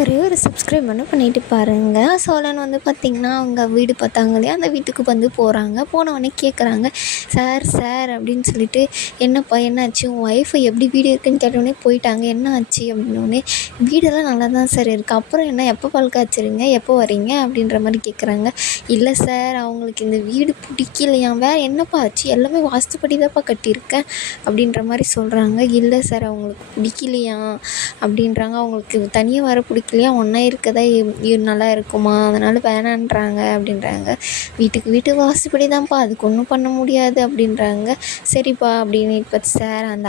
ஒரே ஒரு சப்ஸ்கிரைப் மட்டும் பண்ணிவிட்டு பாருங்கள். சோழன் வந்து பார்த்திங்கன்னா அவங்க வீடு பார்த்தாங்க இல்லையா, அந்த வீட்டுக்கு வந்து போகிறாங்க. போனவொடனே கேட்குறாங்க, சார் சார் அப்படின்னு சொல்லிட்டு, என்னப்பா என்னாச்சு, உன் ஒய்ஃபை எப்படி வீடு இருக்குன்னு கேட்டோடனே போயிட்டாங்க, என்ன ஆச்சு அப்படின்னோடனே, வீடெல்லாம் நல்லா தான் சார் இருக்குது, அப்புறம் என்ன எப்போ பால் காய்ச்சிறீங்க, எப்போ வரீங்க அப்படின்ற மாதிரி கேட்குறாங்க. இல்லை சார், அவங்களுக்கு இந்த வீடு பிடிக்கலையாம், வேறு என்னப்பா ஆச்சு, எல்லாமே வாஸ்துப்படி தான்ப்பா கட்டியிருக்கேன் அப்படின்ற மாதிரி சொல்கிறாங்க. இல்லை சார், அவங்களுக்கு பிடிக்கலையாம் அப்படின்றாங்க. அவங்களுக்கு தனியாக வர பிடிக்கலையா, ஒன்றா இருக்கதா நல்லா இருக்குமா, அதனால் வேணான்றாங்க அப்படின்றாங்க. வீட்டுக்கு வாஸ்துப்படி தான்ப்பா, அதுக்கு ஒன்றும் பண்ண முடியாது அப்படின்றாங்க. சரிப்பா அப்படின்னு. இப்போ சார் அந்த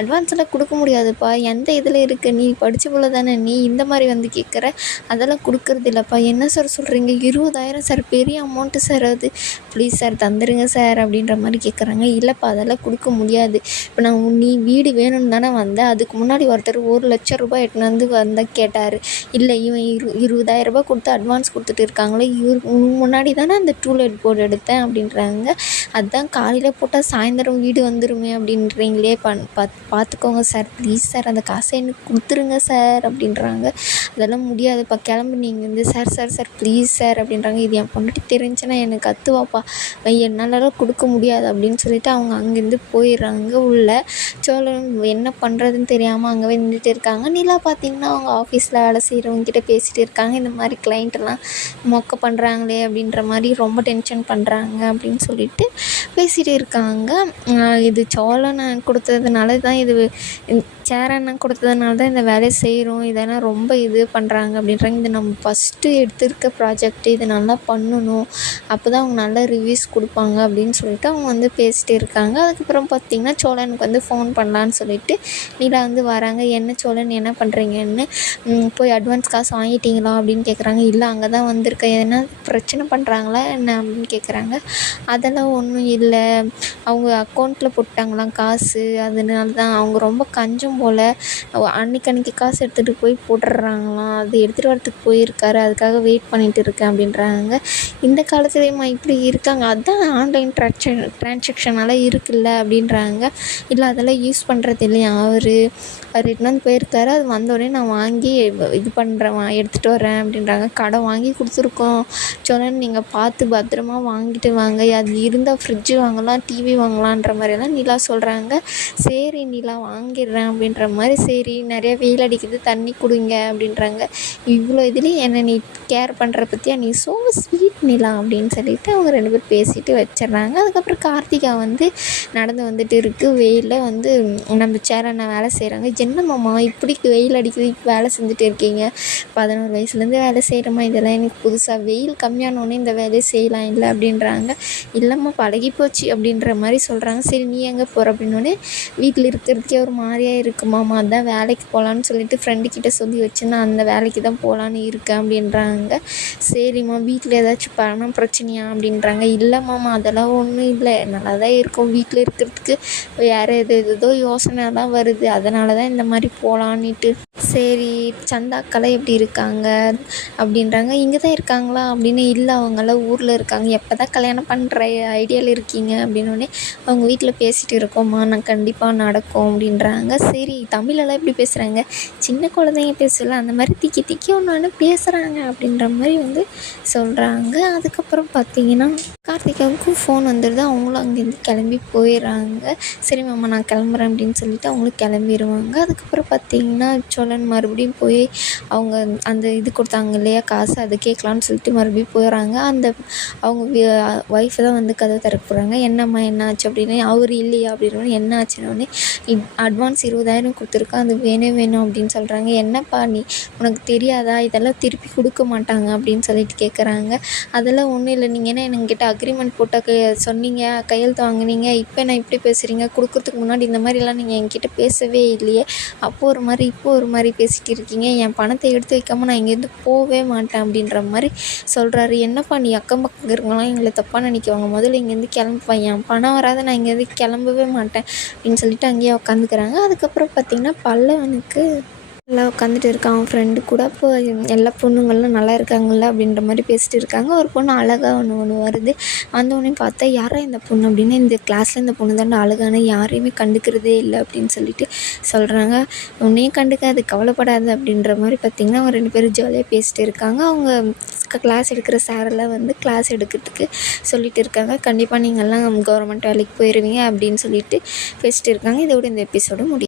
அட்வான்ஸெல்லாம் கொடுக்க முடியாதுப்பா, எந்த இதில் இருக்க, நீ படித்த போல தானே, நீ இந்த மாதிரி வந்து கேட்குற, அதெல்லாம் கொடுக்கறது இல்லைப்பா, என்ன சார் சொல்கிறீங்க, 20,000 சார், பெரிய அமௌண்ட்டு சார், அது ப்ளீஸ் சார் தந்துடுங்க சார் அப்படின்ற மாதிரி கேட்குறாங்க. இல்லைப்பா அதெல்லாம் கொடுக்க முடியாது, இப்போ நீ வீடு வேணும்னு தானே வந்த, அதுக்கு முன்னாடி ஒருத்தர் 1,00,000 ரூபாய் எட்டுன்னு வந்து கேட்டார், இல்லை இவன் 20,000 ரூபாய் கொடுத்து அட்வான்ஸ் கொடுத்துட்டு இருக்காங்களே, முன்னாடி தானே அந்த டூலெட் போர்டு எடுத்தேன் அப்படின்றாங்க. அதுதான் காலையில் போட்டால் சாயந்தரம் வீடு வந்துடுமே அப்படின்றீங்களே, பார்த்துக்கோங்க சார், ப்ளீஸ் சார் அந்த காசை எனக்கு கொடுத்துருங்க சார் அப்படின்றாங்க. அதெல்லாம் முடியாதுப்பா, கிளம்பு நீங்கள் வந்து. Sir sir sir please sir அப்படின்றாங்க. இது என் பொண்ணுட்டு தெரிஞ்சுன்னா எனக்கு கத்துவாப்பா, என்னாலலாம் கொடுக்க முடியாது அப்படின்னு சொல்லிட்டு அவங்க அங்கேருந்து போயிடுறாங்க உள்ள. சோழன் என்ன பண்ணுறதுன்னு தெரியாமல் அங்கே நின்றுட்டு இருக்காங்க. நிலா பார்த்திங்கன்னா அவங்க ஆஃபீஸில் வேலை செய்கிறவங்ககிட்ட பேசிகிட்டு இருக்காங்க. இந்த மாதிரி கிளைண்ட்டெல்லாம் மொக்க பண்ணுறாங்களே அப்படின்ற மாதிரி ரொம்ப டென்ஷன் பண்ணுறாங்க அப்படின்னு சொல்லிட்டு பேசிகிட்டு இருக்காங்க. இது சோழன் கொடுத்ததுனால தான், இது சேர் அண்ணன் கொடுத்ததுனால தான் இந்த வேலையை செய்கிறோம், இதெல்லாம் ரொம்ப இது பண்ணுறாங்க அப்படின்றாங்க. இது நம்ம ஃபஸ்ட்டு எடுத்திருக்க ப்ராஜெக்ட்டு, இது நல்லா பண்ணணும், அப்போ தான் அவங்க நல்ல ரிவ்யூஸ் கொடுப்பாங்க அப்படின்னு சொல்லிட்டு அவங்க வந்து பேசிகிட்டு இருக்காங்க. அதுக்கப்புறம் பார்த்திங்கன்னா சோழனுக்கு வந்து ஃபோன் பண்ணலான்னு சொல்லிட்டு நீலா வந்து வராங்க. என்ன சோழன் என்ன பண்ணுறீங்கன்னு, போய் அட்வான்ஸ் காசு வாங்கிட்டீங்களா அப்படின்னு கேட்குறாங்க. இல்லை அங்கே தான் வந்திருக்கேன், எதனா பிரச்சனை பண்ணுறாங்களா என்ன அப்படின்னு கேட்குறாங்க. அதெல்லாம் ஒன்றும் இல்லை, அவங்க அக்கௌண்ட்டில் போட்டாங்களாம் காசு, அதனால தான், அவங்க ரொம்ப கஞ்சம் போல், அன்றைக்கி காசு எடுத்துகிட்டு போய் போட்டுடுறாங்களாம், அது எடுத்துகிட்டு வரத்துக்கு போயிருக்காரு, அதுக்காக வெயிட் பண்ணிகிட்டு இருக்கேன் அப்படின்றாங்க. இந்த காலத்துலேயுமா இப்படி இருக்காங்க, அதுதான் ஆன்லைன் ட்ரான்சாக்ஷனால் இருக்குல்ல அப்படின்றாங்க. இல்லை அதெல்லாம் யூஸ் பண்ணுறது இல்லையா, அவர் ரிட்டன் வந்து போயிருக்காரு, அது வந்தோடனே நான் வாங்கி இது பண்ணுறேன், எடுத்துகிட்டு வரேன் அப்படின்றாங்க. கடை வாங்கி கொடுத்துருக்கோம் சோழன், நீங்கள் பார்த்து பத்திரமா வாங்கிட்டு வாங்க, அது இருந்தால் ஃப்ரிட்ஜு வாங்கலாம், டிவி வாங்கலான்ற மாதிரியெல்லாம் நிலா சொல்கிறாங்க. சரி நிலா வாங்கிடுறேன் அப்படின்ற மாதிரி. சரி நிறைய வெயில் அடிக்குது, தண்ணி குடிங்க அப்படின்றாங்க. இவ்வளோ இதுலேயும் என்னை நீ கேர் பண்ணுற பற்றியா, நீ ஸோ ஸ்வீட் நிலா அப்படின்னு சொல்லிட்டு அவங்க 2 பேர் பேசிட்டு வச்சிடுறாங்க. அதுக்கப்புறம் கார்த்திகா வந்து நடந்து வந்துட்டு இருக்குது. வெயிலில் வந்து நம்ம சேரண்ணா வேலை செய்கிறாங்க. என்னம்மாம்மா இப்படி வெயில் அடிக்குது, இப்போ வேலை செஞ்சுட்டு இருக்கீங்க, 11 வயசுலேருந்து வேலை செய்கிறோமா, இதெல்லாம் எனக்கு புதுசாக, வெயில் கம்மியானோடனே இந்த வேலையை செய்யலாம் இல்லை அப்படின்றாங்க. இல்லைம்மா பழகி போச்சு அப்படின்ற மாதிரி சொல்கிறாங்க. சரி நீ எங்கே போகிற அப்படின்னோடனே, வீட்டில் இருக்கிறதுக்கே ஒரு மாதிரியாக இருக்குமாம்மா, அதான் வேலைக்கு போகலான்னு சொல்லிட்டு ஃப்ரெண்டுக்கிட்ட சொல்லி வச்சு நான் அந்த வேலைக்கு தான் போகலான்னு இருக்கேன் அப்படின்றாங்க. சரிம்மா வீட்டில் ஏதாச்சும் பணம் பிரச்சனையா அப்படின்றாங்க. இல்லைம்மாம்மா அதெல்லாம் ஒன்றும் இல்லை, நல்லா தான் இருக்கும், வீட்டில் இருக்கிறதுக்கு வேறு ஏதோ யோசனைலாம் வருது, அதனால தான் இந்த மாதிரி போகலான்னுட்டு. சரி சந்தாக்கெல்லாம் எப்படி இருக்காங்க அப்படின்றாங்க. இங்கே தான் இருக்காங்களா அப்படின்னு. இல்லை அவங்களாம் ஊரில் இருக்காங்க, எப்போ தான் கல்யாணம் பண்ணுற ஐடியாவில் இருக்கீங்க அப்படின்னோடனே, அவங்க வீட்டில் பேசிகிட்டு இருக்கோம்மா, நான் கண்டிப்பாக நடக்கும் அப்படின்றாங்க. சரி தமிழெல்லாம் எப்படி பேசுகிறாங்க, சின்ன குழந்தைங்க பேசல அந்த மாதிரி திக்கி ஒன்று பேசுகிறாங்க அப்படின்ற மாதிரி வந்து சொல்கிறாங்க. அதுக்கப்புறம் பார்த்திங்கன்னா கார்த்திகாவுக்கும் ஃபோன் வந்துடுது, அவங்களும் அங்கேருந்து கிளம்பி போயிடுறாங்க. சரி மாமா நான் கிளம்புறேன் அப்படின்னு சொல்லிட்டு அவங்களும் கிளம்பிடுவாங்க. அதுக்கப்புறம் பார்த்திங்கன்னா சோழன் மறுபடியும் போய் அவங்க அந்த இது கொடுத்தாங்க இல்லையா காசு, அதை கேட்கலான்னு சொல்லிட்டு மறுபடியும் போயிடுறாங்க. அந்த அவங்க ஒய்ஃபை தான் வந்து கதவை திறக்க போகிறாங்க. என்னம்மா என்ன ஆச்சு அப்படின்னு. அவர் இல்லையா அப்படின்னு. என்ன ஆச்சுன்னொடனே, அட்வான்ஸ் 20,000 கொடுத்துருக்கேன், அது வேணும் அப்படின்னு சொல்கிறாங்க. என்னப்பா நீ, உனக்கு தெரியாதா, இதெல்லாம் திருப்பி கொடுக்க மாட்டாங்க அப்படின்னு சொல்லிட்டு கேட்குறாங்க. அதெல்லாம் ஒன்றும் இல்லை, நீங்கள் என்ன என்கிட்ட அக்ரிமெண்ட் போட்டால் சொன்னீங்க, கையெழுத்து வாங்கினீங்க, இப்போ நான் இப்படி பேசுகிறீங்க, கொடுக்குறதுக்கு முன்னாடி இந்த மாதிரிலாம் நீங்கள் என்கிட்ட பேசவே இல்லையே, அப்போது ஒரு மாதிரி இப்போ ஒரு மாதிரி பேசிகிட்டு இருக்கீங்க, என் பணத்தை எடுத்து வைக்காமல் நான் இங்கேருந்து போகவே மாட்டேன் அப்படின்ற மாதிரி சொல்கிறாரு. என்னப்பா நீ அக்கம் பக்கம் இருக்கவங்களாம் எங்களை தப்பாக நினைக்குவாங்க, முதல்ல இங்கேருந்து கிளம்புப்பா, என் பணம் வராத நான் இங்கேருந்து கிளம்பவே மாட்டேன் அப்படின்னு சொல்லிட்டு அங்கேயே உட்காந்துக்கிறாங்க. அதுக்கப்புறம் பார்த்திங்கன்னா பல்லவனுக்கு நல்லா உட்காந்துட்டு இருக்கான் அவன் ஃப்ரெண்டு கூட. அப்போ எல்லா பொண்ணுங்களும் நல்லா இருக்காங்கள்ல அப்படின்ற மாதிரி பேசிட்டு இருக்காங்க. ஒரு பொண்ணு அழகாக ஒன்று வருது. வந்தோடனே பார்த்தா யாரா இந்த பொண்ணு அப்படின்னு, இந்த கிளாஸில் இந்த பொண்ணு தாண்டா அழகான, யாரையுமே கண்டுக்கிறதே இல்லை அப்படின்னு சொல்லிட்டு சொல்கிறாங்க. உன்னையும் கண்டுக்காது, கவலைப்படாது அப்படின்ற மாதிரி பார்த்திங்கன்னா அவங்க 2 பேரும் ஜாலியாக பேசிட்டு இருக்காங்க. அவங்க கிளாஸ் எடுக்கிற சாரெல்லாம் வந்து கிளாஸ் எடுக்கிறதுக்கு சொல்லிட்டு இருக்காங்க. கண்டிப்பாக நீங்கள்லாம் கவர்மெண்ட் வேலைக்கு போயிடுவீங்க அப்படின்னு சொல்லிட்டு பேசிட்டு இருக்காங்க. இதோட இந்த எபிசோடு முடியும்.